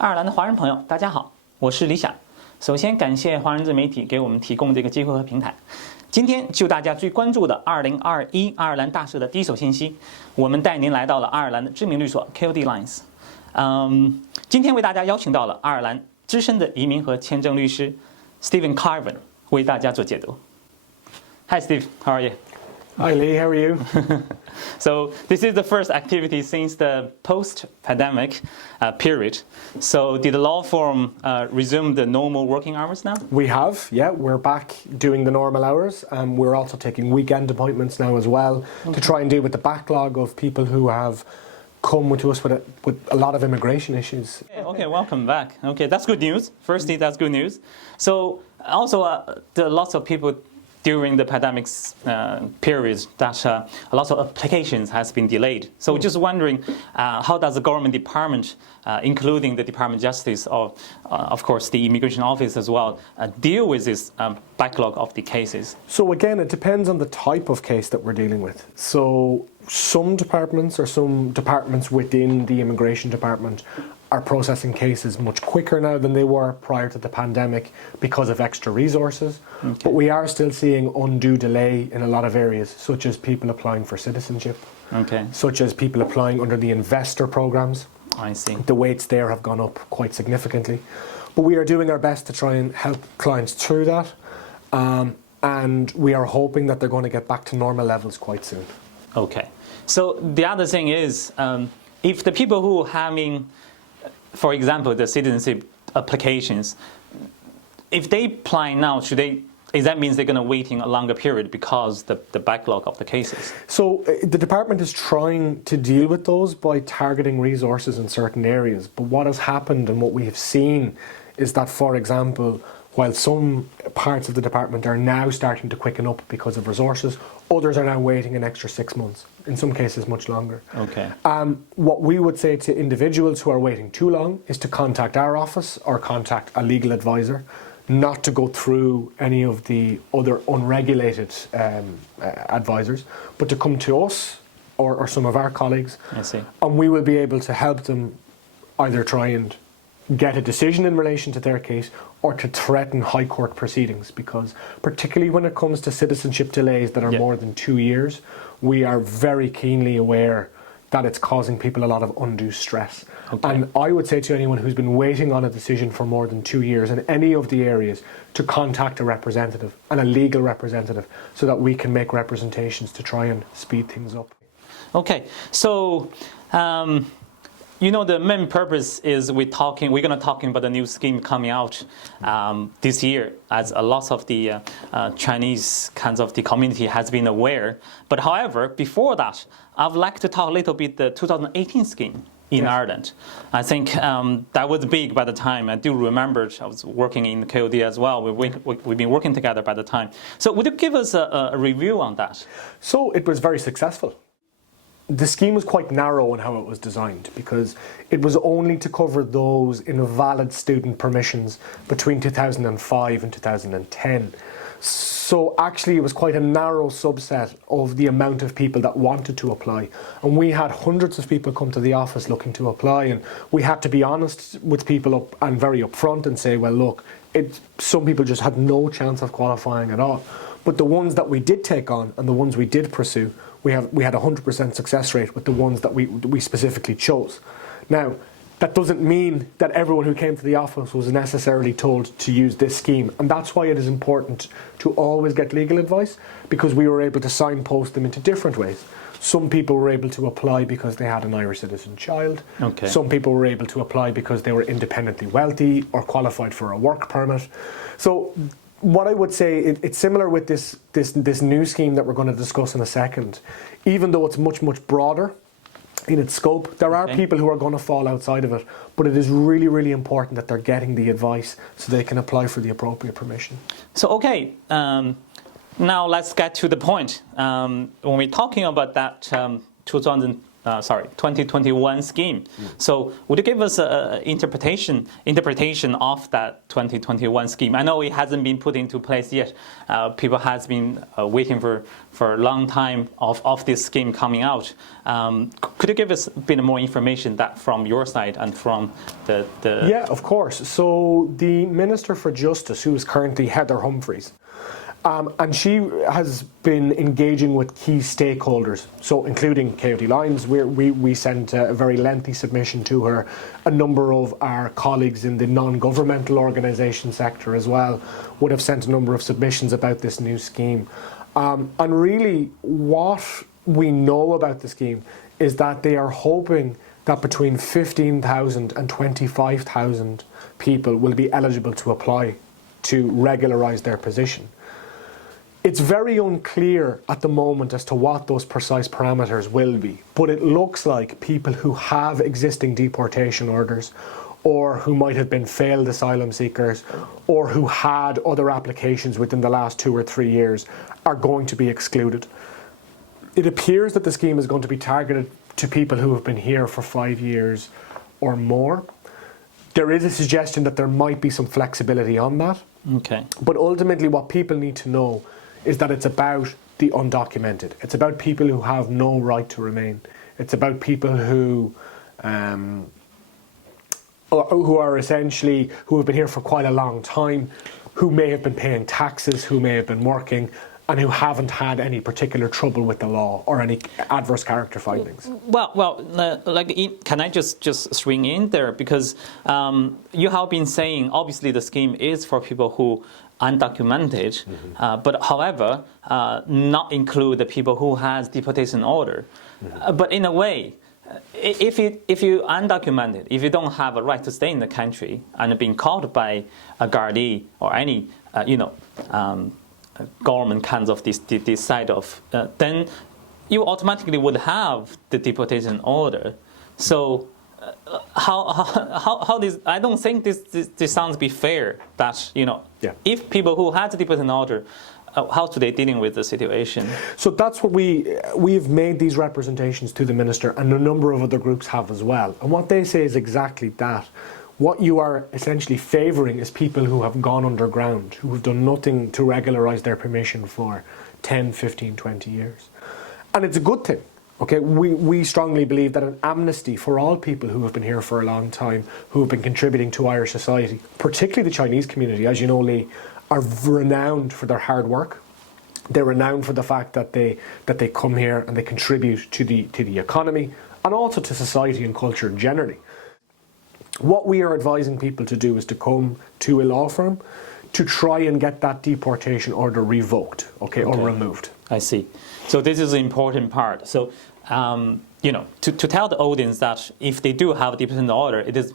爱尔兰的华人朋友，大家好，我是李想。首先感谢华人自媒体给我们提供这个机会和平台。今天就大家最关注的2021爱尔兰大赦的第一手信息，我们带您来到了爱尔兰的知名律所 KOD Lyons。今天为大家邀请到了爱尔兰资深的移民和签证律师 Stephen Carvin 为大家做解读。Hi Steve, how are you? Hi Lee, how are you? So this is the first activity since the post-pandemic period. So did the law firm resume the normal working hours now? We have, yeah, we're back doing the normal hours. We're also taking weekend appointments now as well to try and deal with the backlog of people who have come to us with a lot of immigration issues. Okay, welcome back. Okay, that's good news. Firstly, that's good news. So also there are lots of people during the pandemic period that a lot of applications has been delayed. So just wondering, how does the government department, including the Department of Justice, or of course the Immigration Office as well, deal with this backlog of the cases? So again, it depends on the type of case that we're dealing with. So some departments within the immigration department are processing cases much quicker now than they were prior to the pandemic because of extra resources. Okay. But we are still seeing undue delay in a lot of areas, such as people applying for citizenship, such as people applying under the investor programs. I see. The waits there have gone up quite significantly. But we are doing our best to try and help clients through that. And we are hoping that they're going to get back to normal levels quite soon. Okay. So the other thing is, if the people who are having, for example, the citizenship applications, if they apply now, that means they're going to waiting a longer period because the backlog of the cases? So the department is trying to deal with those by targeting resources in certain areas. But what has happened and what we have seen is that, for example, while some parts of the department are now starting to quicken up because of resources, others are now waiting an extra 6 months, in some cases much longer. Okay. What we would say to individuals who are waiting too long is to contact our office or contact a legal advisor, not to go through any of the other unregulated advisors, but to come to us or some of our colleagues. I see. And we will be able to help them either try and get a decision in relation to their case or to threaten high court proceedings, because particularly when it comes to citizenship delays that are more than 2 years, we are very keenly aware that it's causing people a lot of undue stress. Okay. And I would say to anyone who's been waiting on a decision for more than 2 years in any of the areas to contact a representative, and a legal representative, so that we can make representations to try and speed things up. Okay, so the main purpose is we're going to talking about the new scheme coming out this year, as a lot of the Chinese kinds of the community has been aware. But however, before that, I'd like to talk a little bit the 2018 scheme in Ireland. I think that was big by the time. I do remember I was working in KOD as well. We've been working together by the time. So would you give us a review on that? So it was very successful. The scheme was quite narrow in how it was designed, because it was only to cover those invalid student permissions between 2005 and 2010. So actually it was quite a narrow subset of the amount of people that wanted to apply. And we had hundreds of people come to the office looking to apply, and we had to be honest with people and very upfront and say, well, look, some people just had no chance of qualifying at all. But the ones that we did take on and the ones we did pursue, we had a 100% success rate with the ones that we specifically chose. Now, that doesn't mean that everyone who came to the office was necessarily told to use this scheme. And that's why it is important to always get legal advice, because we were able to signpost them into different ways. Some people were able to apply because they had an Irish citizen child. Okay. Some people were able to apply because they were independently wealthy or qualified for a work permit. So what I would say, it's similar with this new scheme that we're going to discuss in a second. Even though it's much, much broader in its scope, there are people who are going to fall outside of it, but it is really, really important that they're getting the advice so they can apply for the appropriate permission. So, now let's get to the point. When we're talking about that 2021 scheme. So would you give us an interpretation of that 2021 scheme? I know it hasn't been put into place yet. People has been waiting for a long time of this scheme coming out. Could you give us a bit more information that from your side and from the Yeah, of course. So the Minister for Justice, who is currently Heather Humphreys, and she has been engaging with key stakeholders, so including KOD Lyons. We sent a very lengthy submission to her. A number of our colleagues in the non-governmental organisation sector as well would have sent a number of submissions about this new scheme. And really what we know about the scheme is that they are hoping that between 15,000 and 25,000 people will be eligible to apply to regularise their position. It's very unclear at the moment as to what those precise parameters will be, but it looks like people who have existing deportation orders, or who might have been failed asylum seekers, or who had other applications within the last 2 or 3 years, are going to be excluded. It appears that the scheme is going to be targeted to people who have been here for 5 years or more. There is a suggestion that there might be some flexibility on that. Okay. But ultimately what people need to know is that it's about the undocumented. It's about people who have no right to remain. It's about people who are essentially, who have been here for quite a long time, who may have been paying taxes, who may have been working, and who haven't had any particular trouble with the law or any adverse character findings. Can I just swing in there, because you have been saying obviously the scheme is for people who undocumented, but however, not include the people who has deportation order. But in a way, if you undocumented, if you don't have a right to stay in the country and being caught by a Gardaí or any government kinds of this side of, then you automatically would have the deportation order. So how this? I don't think this sounds be fair. That if people who had the deportation order, how are they dealing with the situation? So that's what we've made these representations to the minister, and a number of other groups have as well. And what they say is exactly that. What you are essentially favouring is people who have gone underground, who have done nothing to regularise their permission for 10, 15, 20 years. And it's a good thing. Okay, we strongly believe that an amnesty for all people who have been here for a long time, who have been contributing to Irish society, particularly the Chinese community, as you know, Lee, are renowned for their hard work. They're renowned for the fact that they come here and they contribute to the economy and also to society and culture generally. What we are advising people to do is to come to a law firm to try and get that deportation order revoked, okay. Or removed. I see. So this is an important part. So, to tell the audience that if they do have a deportation order, it is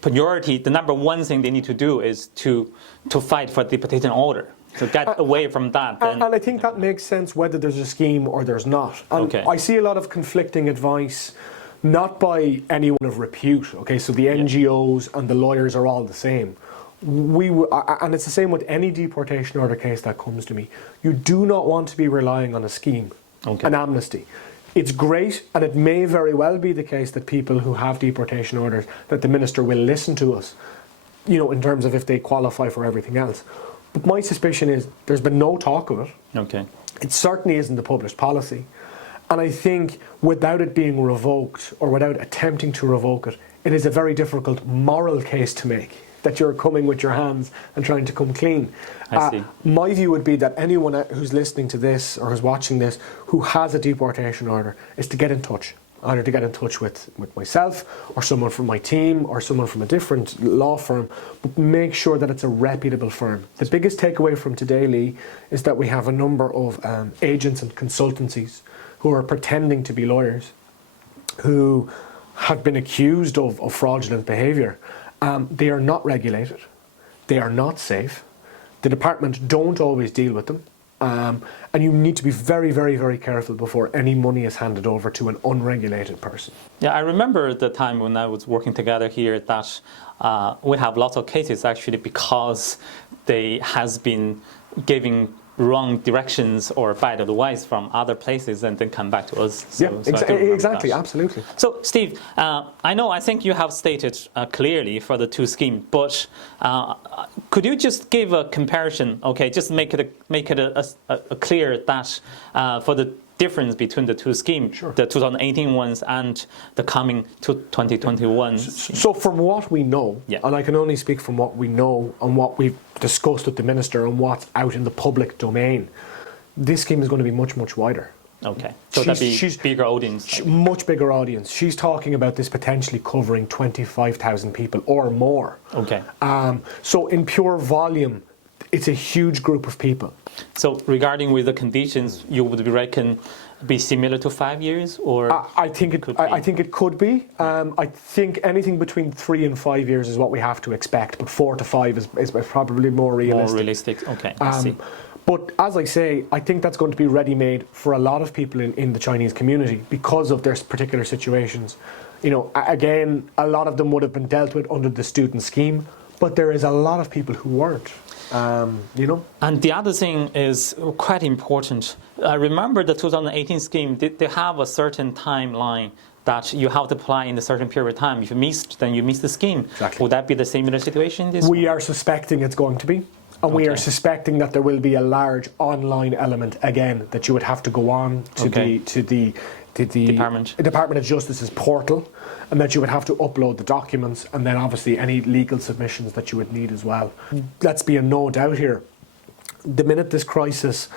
priority. The number one thing they need to do is to fight for the deportation order. To get away from that. And I think that makes sense whether there's a scheme or there's not. And I see a lot of conflicting advice, not by anyone of repute. Okay, so the NGOs and the lawyers are all the same. And it's the same with any deportation order case that comes to me. You do not want to be relying on a scheme, an amnesty. It's great, and it may very well be the case that people who have deportation orders, that the minister will listen to us, in terms of if they qualify for everything else. But my suspicion is there's been no talk of it. Okay. It certainly isn't the published policy. And I think without it being revoked, or without attempting to revoke it, it is a very difficult moral case to make, that you're coming with your hands and trying to come clean. I see. My view would be that anyone who's listening to this or who's watching this who has a deportation order is to get in touch. Either to get in touch with myself or someone from my team or someone from a different law firm, but make sure that it's a reputable firm. The biggest takeaway from today, Lee, is that we have a number of agents and consultancies who are pretending to be lawyers, who have been accused of fraudulent behaviour. They are not regulated. They are not safe. The department don't always deal with them. And you need to be very, very, very careful before any money is handed over to an unregulated person. Yeah, I remember the time when I was working together here that we have lots of cases actually because they has been giving wrong directions or bad advice from other places and then come back to us. Exactly, absolutely. So, Steve, I think you have stated clearly for the two schemes, but could you just give a comparison? Okay, just make it a clear that for the difference between the two schemes, sure. The 2018 ones and the coming 2021. So from what we know, and I can only speak from what we know and what we've discussed with the Minister and what's out in the public domain, this scheme is going to be much, much wider. Okay, so that'd be bigger audience. Much bigger audience. She's talking about this potentially covering 25,000 people or more. Okay. So in pure volume, it's a huge group of people. So regarding with the conditions, you would reckon be similar to 5 years, or I think it could be. I think anything between 3 and 5 years is what we have to expect, but 4 to 5 is probably more realistic. More realistic. Okay. I see. But as I say, I think that's going to be ready-made for a lot of people in the Chinese community because of their particular situations. You know, again, a lot of them would have been dealt with under the student scheme, but there is a lot of people who weren't. You know. And the other thing is quite important. I remember the 2018 scheme, they have a certain timeline that you have to apply in a certain period of time. If you missed, then you missed the scheme. Exactly. Would that be the similar situation? We are suspecting it's going to be. And we are suspecting that there will be a large online element again that you would have to go on to the Department of Justice's portal, and that you would have to upload the documents and then obviously any legal submissions that you would need as well. Let's be in no doubt here. The minute this crisis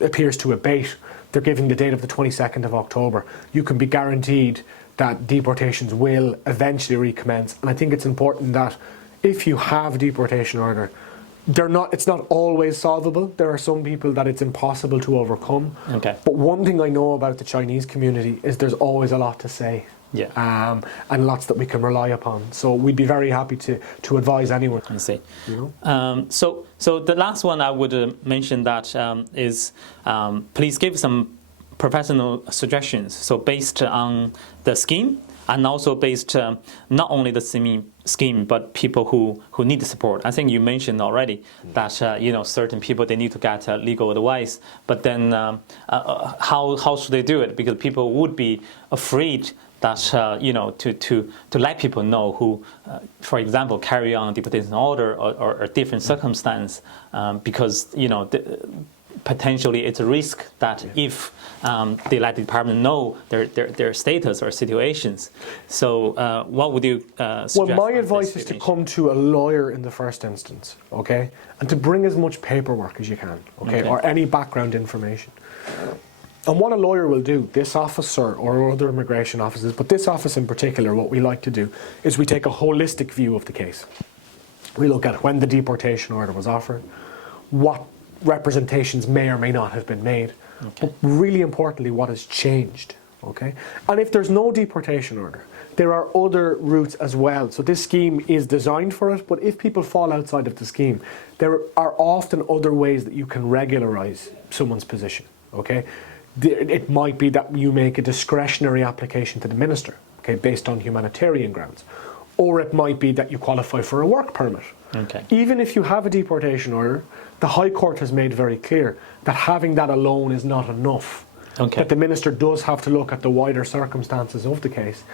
appears to abate, they're giving the date of the 22nd of October. You can be guaranteed that deportations will eventually recommence. And I think it's important that if you have a deportation order, it's not always solvable. There are some people that it's impossible to overcome. Okay. But one thing I know about the Chinese community is there's always a lot to say. Yeah. And lots that we can rely upon. So we'd be very happy to advise anyone. I see. You know? So the last one I would mention that is please give some professional suggestions. So based on the scheme, and also based not only the scheme, but people who need the support. I think you mentioned already that certain people, they need to get legal advice. But then how should they do it? Because people would be afraid that to let people know who, for example, carry on a deportation order or a different circumstance, because potentially it's a risk that if they let the department know their status or situations. So what would you suggest? Well, my advice is to come to a lawyer in the first instance, okay? And to bring as much paperwork as you can, okay? Or any background information. And what a lawyer will do, this officer or other immigration offices, but this office in particular, what we like to do is we take a holistic view of the case. We look at when the deportation order was offered, what representations may or may not have been made, but really importantly, what has changed, okay? And if there's no deportation order, there are other routes as well. So this scheme is designed for it, but if people fall outside of the scheme, there are often other ways that you can regularize someone's position, okay? It might be that you make a discretionary application to the minister, okay, based on humanitarian grounds. Or it might be that you qualify for a work permit. Okay. Even if you have a deportation order, the High Court has made very clear that having that alone is not enough. Okay. That the minister does have to look at the wider circumstances of the case.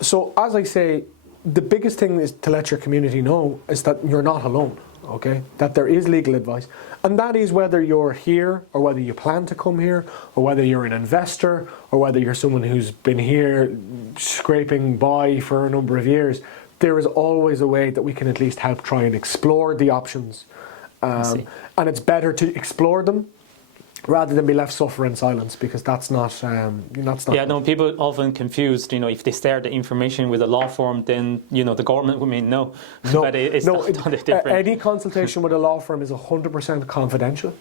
So as I say, the biggest thing is to let your community know is that you're not alone, okay? That there is legal advice. And that is whether you're here or whether you plan to come here or whether you're an investor or whether you're someone who's been here scraping by for a number of years. There is always a way that we can at least help try and explore the options. And it's better to explore them rather than be left suffer in silence, because that's not. Yeah, no. People often confused. If they share the information with a law firm, then the government may know. No, but it's totally different. Any consultation with a law firm is 100% confidential,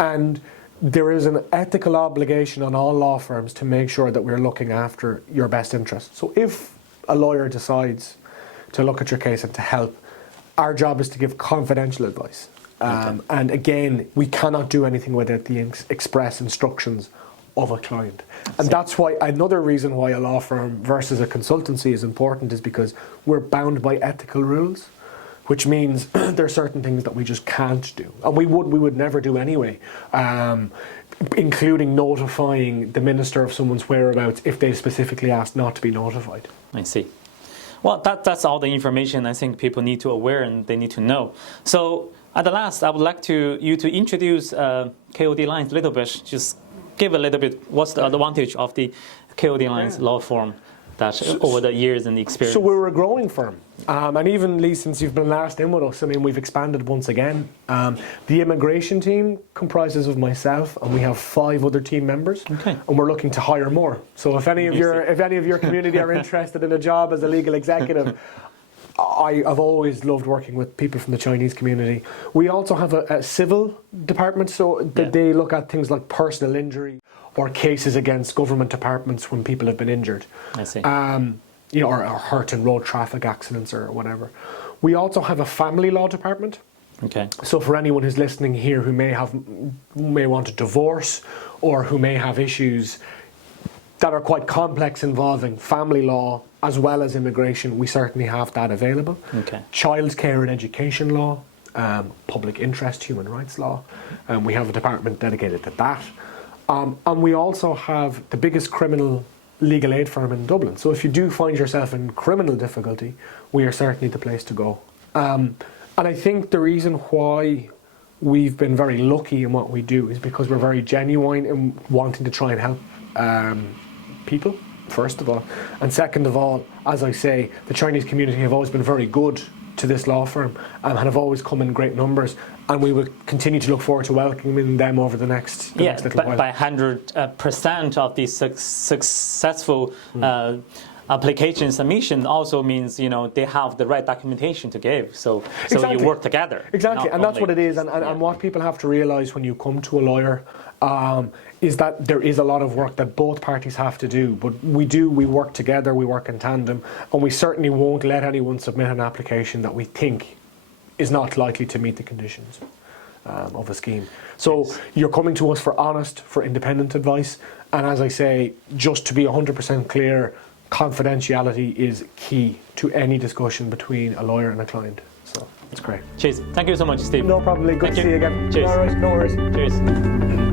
and there is an ethical obligation on all law firms to make sure that we're looking after your best interests. So if a lawyer decides to look at your case and to help, our job is to give confidential advice. And again, we cannot do anything without the express instructions of a client. And that's why another reason why a law firm versus a consultancy is important is because we're bound by ethical rules. which means there are certain things that we just can't do, and we would never do anyway, including notifying the minister of someone's whereabouts if they specifically asked not to be notified. I see. Well, that's all the information I think people need to aware and they need to know. So at the last, I would like you to introduce KOD Lyons a little bit. Just give a little bit what's the advantage of the KOD Lyons law firm that over the years and the experience. So we're a growing firm, and even Lee, since you've been last in with us, I mean, we've expanded once again. The immigration team comprises of myself, and we have 5 other team members, okay. And we're looking to hire more. So if any of your community are interested in a job as a legal executive, I've always loved working with people from the Chinese community. We also have a civil department, so they look at things like personal injury or cases against government departments when people have been injured. I see. Or hurt in road traffic accidents or whatever. We also have a family law department. Okay. So for anyone who's listening here who may want a divorce or who may have issues that are quite complex involving family law as well as immigration, we certainly have that available. Okay. Child care and education law, public interest, human rights law, and we have a department dedicated to that. And we also have the biggest criminal legal aid firm in Dublin. So if you do find yourself in criminal difficulty, we are certainly the place to go. And I think the reason why we've been very lucky in what we do is because we're very genuine in wanting to try and help people, first of all. And second of all, as I say, the Chinese community have always been very good to this law firm and have always come in great numbers, and we will continue to look forward to welcoming them over the next little while. By 100% of the successful application submission also means they have the right documentation to give. So Exactly. you work together. Exactly, and that's what it is. And what people have to realise when you come to a lawyer is that there is a lot of work that both parties have to do. But we work together, we work in tandem, and we certainly won't let anyone submit an application that we think is not likely to meet the conditions of a scheme. So you're coming to us for honest, for independent advice, and as I say, just to be 100% clear, confidentiality is key to any discussion between a lawyer and a client. So that's great. Cheers. Thank you so much, Steve. No problem, Lee. Good to see you again. Cheers. All right, no worries. Cheers.